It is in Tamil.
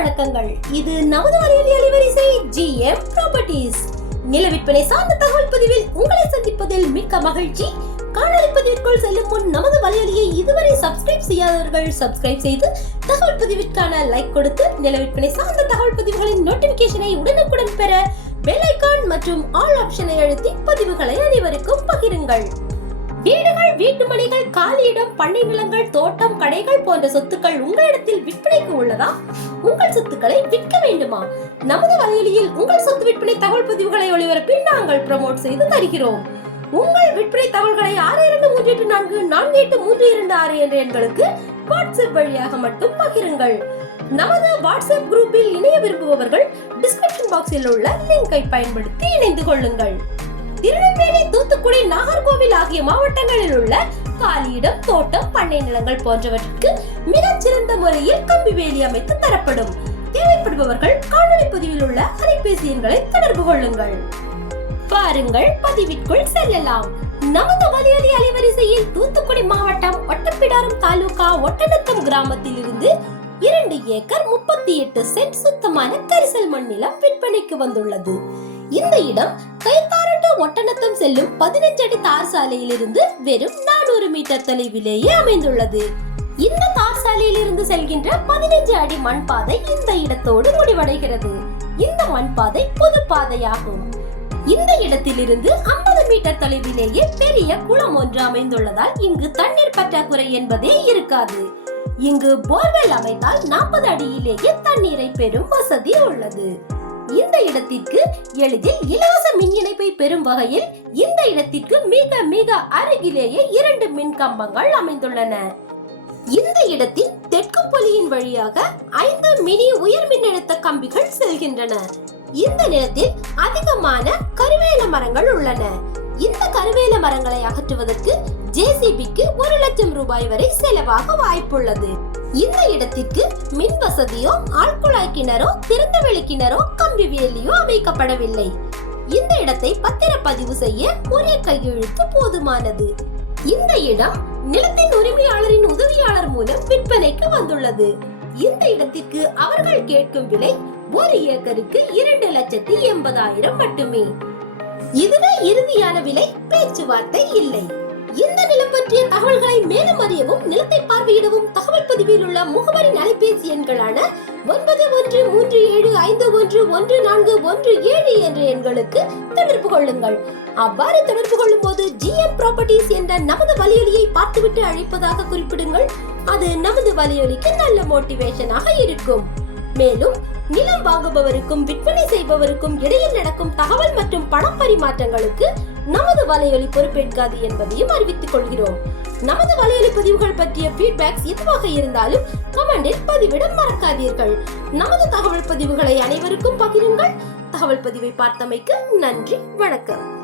இது நமது வலையொலி ஜி ஜிஎம் ப்ராப்பர்ட்டிஸ் நில விற்பனை சார்ந்த தகவல் பதிவில் உங்களை சந்திப்பதில் மிக்க மகிழ்ச்சி. காணொலி பதிவிற்குள் செல்லும் முன் நமது வலையொலியை இதுவரை சப்ஸ்கிரைப் செய்யாதவர்கள் சப்ஸ்கிரைப் செய்து தகவல் பதிவிற்கான லைக் கொடுத்து நில விற்பனை சார்ந்த தகவல் பதிவுகளின் நோட்டிபிகேஷனை உடனுக்குடன் பெற பெல் ஐகான் மற்றும் ஆல் ஆப்ஷனை அழுத்தி பதிவுகளை அனைவருக்கும் பகிருங்கள். வீடுகள் வீட்டு மனைகள் காலியிடம் பண்ணை நிலங்கள் தோட்டம் கடைகள் போன்ற சொத்துக்கள் உங்களிடத்தில் விற்பனைக்கு உள்ளதா? உங்கள் சொத்துக்களை விற்க வேண்டுமா? நமது வலையொலியில் உங்கள் சொத்து விற்பனை தகவல் பதிவுகளை ஒளிபரப்பி நாங்கள் ப்ரோமோட் செய்து தருகிறோம். உங்கள் விற்பனை தகவல்களை ஆறு இரண்டு மூன்று எட்டு நான்கு நான்கு எட்டு மூன்று இரண்டு ஆறு என்ற எண்களுக்கு வாட்ஸ்அப் வழியாக மட்டும் பகிருங்கள். நமது வாட்ஸ்அப் குரூப்பில் இணைய விரும்புபவர்கள் டிஸ்கிரிப்ஷன் பாக்ஸில் உள்ள லிங்கை பயன்படுத்தி இணைந்து கொள்ளுங்கள். திருநெல்வேலி தூத்துக்குடி நாகர்கோவில் ஆகிய மாவட்டங்களில் உள்ள காலியிடம் தோட்டம் பண்ணை நிலங்கள் போன்றவற்றுக்கு மிகச் சிறந்த முறையில் கம்பி வேலி அமைத்து தரப்படும். தேவைப்படுபவர்கள் காணொலி பதிவில் உள்ள அலைபேசி எண்களை தொடர்பு கொள்ளுங்கள். பாருங்கள் பதிவிற்குள் செல்லலாம். நமது வலியொலி அலைவரிசையில் தூத்துக்குடி மாவட்டம் ஒட்டப்பிடாரம் தாலுகா ஒட்டநத்தம் கிராமத்தில் இருந்து இரண்டு ஏக்கர் முப்பத்தி எட்டு சென்ட் சுத்தமான கரிசல் மண் நிலம் விற்பனைக்கு வந்துள்ளது. இந்த இடம் கைத்தாரட்டு ஒட்டநத்தம் செல்லும் பதினஞ்சு அடி தார் சாலையில் இருந்து வெறும் நானூறு மீட்டர் தொலைவிலேயே அமைந்துள்ளது. இந்த தார் சாலையில் இருந்து செல்கின்ற பதினஞ்சு அடி மண் பாதை இந்த இடத்தோடு முடிவடைகிறது. இந்த மண் பாதை பொது பாதையாகும். இந்த இடத்திலிருந்து 50 மீட்டர் தொலைவிலேயே பெரிய குளம் ஒன்று அமைந்துள்ளதால் இங்கு தண்ணீர் பற்றாக்குறை என்பதே இருக்காது. இங்கு போர்வெல் அமைத்தால் 40 அடியிலேயே தண்ணீரை பெறும் வசதி உள்ளது. இந்த இடத்திற்கு எளிதில் இலவச மின் இணைப்பை பெறும் வகையில் இந்த இடத்திற்கு மிக மிக அருகிலேயே இரண்டு மின் கம்பங்கள் அமைந்துள்ளன. இந்த இடத்தின் தெற்கு புலியின் வழியாக ஐந்து மினி உயர் மின்னழுத்த கம்பிகள் செல்கின்றன. இந்த நிலத்தில் அதிகமான கருவேல மரங்கள் உள்ளன. இந்த கருவேல மரங்களை அகற்றுவதற்கு ஜேசிபிக்கு ஒரு லட்சம் ரூபாய் வரை செலவாக வாய்ப்புள்ளது. இந்த இடத்திற்கு மின் வசதியோ ஆழ்குழாய் கிணறோ திறந்தவெளி கிணறோ கம்பி வேலியோ அமைக்கப்படவில்லை. இந்த இடத்தை பத்திரப்பதிவு செய்ய ஒரே கையெழுத்து போதுமானது. இந்த இடம் நிலத்தின் உரிமையாளரின் உதவியாளர் மூலம் விற்பனைக்கு வந்துள்ளது. இந்த இடத்திற்கு அவர்கள் கேட்கும் விலை ஒரு ஏக்கருக்கு இரண்டு லட்சத்தி எண்பதாயிரம் மட்டுமே. இதுவே இறுதியான விலை. பேச்சுவார்த்தை இல்லை. இந்த நிலம் பற்றிய தகவல்களை மேலும் அறியவும் நிலத்தை பார்வையிடவும் தகவல் பதிவில் உள்ள முகவரின் அலைபேசி எண்களான ஒன்பது ஒன்று மூன்று ஏழு ஐந்து ஒன்று ஒன்று நான்கு ஒன்று ஏழு என்ற எண்களுக்கு தொடர்பு கொள்ளுங்கள். அவ்வாறு தொடர்பு கொள்ளும் போது ஜிஎம் ப்ராப்பர்ட்டிஸ் என்ற நமது வலியொலியை பார்த்துவிட்டு அழைப்பதாக குறிப்பிடுங்கள். அது நமது வலியொலிக்கு நல்ல மோட்டிவேஷனாக இருக்கும். மேலும் நிலம் வாங்குபவருக்கும் விற்பனை செய்பவருக்கும் இடையில் நடக்கும் தகவல் மற்றும் பணம் பரிமாற்றங்களுக்கு நமது வலையொலி பொறுப்பேற்காது என்பதையும் அறிவித்துக் கொள்கிறோம். நமது வலையொலி பதிவுகள் பற்றிய ஃபீட்பேக்ஸ் எதுவாக இருந்தாலும் கமெண்டில் பதிவிட மறக்காதீர்கள். நமது தகவல் பதிவுகளை அனைவருக்கும் பகிருங்கள். தகவல் பதிவை பார்த்தமைக்கு நன்றி வணக்கம்.